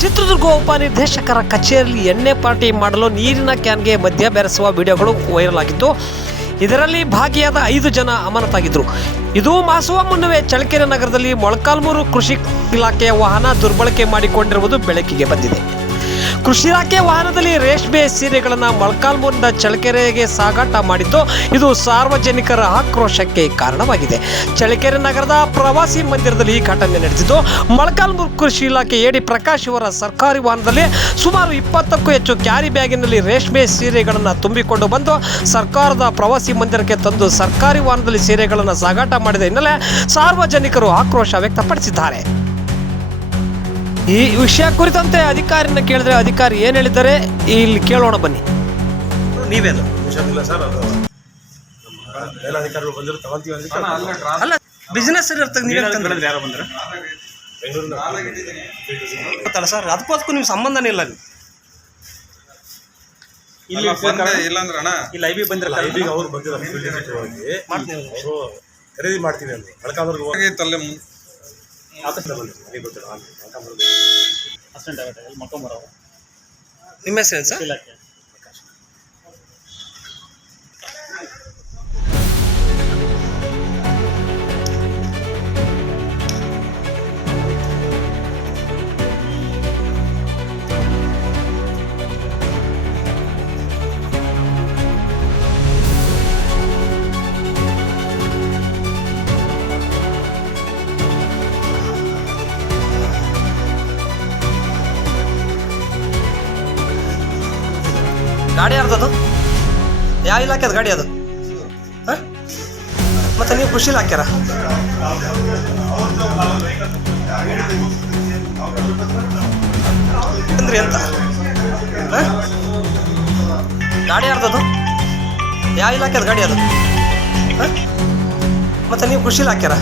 ಚಿತ್ರದುರ್ಗ ಉಪನಿರ್ದೇಶಕರ ಕಚೇರಿಯಲ್ಲಿ ಎಣ್ಣೆ ಪಾರ್ಟಿ ಮಾಡಲು ನೀರಿನ ಕ್ಯಾನ್ಗೆ ಮದ್ಯ ಬೆರೆಸುವ ವಿಡಿಯೋಗಳು ವೈರಲ್ ಆಗಿತ್ತು. ಇದರಲ್ಲಿ ಭಾಗಿಯಾದ ಐದು ಜನ ಅಮಾನತಾಗಿದ್ದರು. ಇದು ಮಾಸುವ ಮುನ್ನವೇ ಚಳ್ಳಕೆರೆ ನಗರದಲ್ಲಿ ಮೊಳಕಾಲ್ಮೂರು ಕೃಷಿ ಇಲಾಖೆಯ ವಾಹನ ದುರ್ಬಳಕೆ ಮಾಡಿಕೊಂಡಿರುವುದು ಬೆಳಕಿಗೆ ಬಂದಿದೆ. ಕೃಷಿ ಇಲಾಖೆ ವಾಹನದಲ್ಲಿ ರೇಷ್ಮೆ ಸೀರೆಗಳನ್ನು ಮೊಳಕಾಲ್ಮೂರಿನಿಂದ ಚಳ್ಳಕೆರೆಗೆ ಸಾಗಾಟ ಮಾಡಿದ್ದು ಇದು ಸಾರ್ವಜನಿಕರ ಆಕ್ರೋಶಕ್ಕೆ ಕಾರಣವಾಗಿದೆ. ಚಳ್ಳಕೆರೆ ನಗರದ ಪ್ರವಾಸಿ ಮಂದಿರದಲ್ಲಿ ಈ ಘಟನೆ ನಡೆದಿದ್ದು ಮೊಳಕಾಲ್ಮೂರು ಕೃಷಿ ಇಲಾಖೆ ಎಡಿ ಪ್ರಕಾಶ್ ಇವರ ಸರ್ಕಾರಿ ವಾಹನದಲ್ಲಿ ಸುಮಾರು ಇಪ್ಪತ್ತಕ್ಕೂ ಹೆಚ್ಚು ಕ್ಯಾರಿ ಬ್ಯಾಗಿನಲ್ಲಿ ರೇಷ್ಮೆ ಸೀರೆಗಳನ್ನು ತುಂಬಿಕೊಂಡು ಬಂದು, ಸರ್ಕಾರದ ಪ್ರವಾಸಿ ಮಂದಿರಕ್ಕೆ ತಂದು ಸರ್ಕಾರಿ ವಾಹನದಲ್ಲಿ ಸೀರೆಗಳನ್ನು ಸಾಗಾಟ ಮಾಡಿದ ಹಿನ್ನೆಲೆ ಸಾರ್ವಜನಿಕರು ಆಕ್ರೋಶ ವ್ಯಕ್ತಪಡಿಸಿದ್ದಾರೆ. ಈ ವಿಷಯ ಕುರಿತಂತೆ ಅಧಿಕಾರಿನ ಕೇಳಿದ್ರೆ ಅಧಿಕಾರಿ ಏನು ಹೇಳಿದ್ದಾರೆ ಇಲ್ಲಿ ಕೇಳೋಣ ಬನ್ನಿ. ನೀವೇನು ಹುಷಾರಿಲ್ಲ ಸರ್ ಅದು ನಮ್ಮ ಮೇಲಾಧಿಕಾರಿಗಳು ಬಂದಿರೋ ತಗೊಂತೀವಿ ಅಂದ್ರೆ ಅಲ್ಲ ಬಿಸ್ನೆಸ್ ಇರ್ತದೆ ನೀವೇ ಯಾರು ಬಂದ್ರೆ? ಬೆಂಗಳೂರಿನ ಗೊತ್ತಲ್ಲ ಸರ್ ಅದಕ್ಕೂ ಅದಕ್ಕೂ ನೀವು ಸಂಬಂಧನೇ ಇಲ್ಲ ನೀವು ಇಲ್ಲಿ ಬಂದ್ರೆ ಇಲ್ಲಾಂದ್ರೆ ಅಣ್ಣ. ಇಲ್ಲಿ ಐ ಬಂದಿರಲ್ಲ ಅವ್ರು ಅವರು ಖರೀದಿ ಮಾಡ್ತೀವಿ ಅಂದ್ರೆ. ಹಾಗೆ ತಲೆ ಆಫೀಸ್ನ ಬಂದಿದ್ರು ನನಗೆ ಗೊತ್ತಿಲ್ಲ ನಾನು ಮೊಳಕಾಲ್ಮೂರ್ಗೆ ನಿಮ್ಮ ಹೆಸರು ಸರ್ ಗಾಡಿ ಯಾರ್ದದು? ಯಾವ ಇಲಾಖೆದು ಗಾಡಿ ಅದು? ಹಾಂ? ಮತ್ತೆ ನೀವು ಖುಷಿ ಹಾಕ್ಯಾರ? ಅಂದ್ರಿ ಅಂತ ಹಾಂ? ಗಾಡಿ ಯಾರ್ದದು? ಯಾವ ಇಲಾಖೆದು ಗಾಡಿ ಅದು? ಹಾಂ? ಮತ್ತೆ ನೀವು ಖುಷಿ ಹಾಕ್ಯಾರ?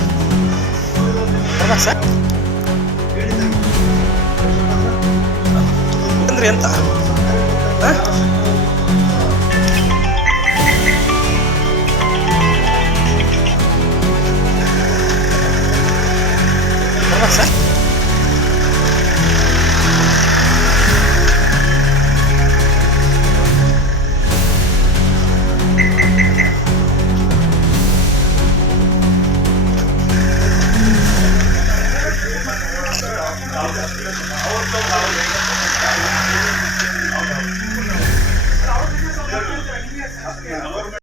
ಸರ್ ಅಂದ್ರಿ ಅಂತ ಹಾಂ?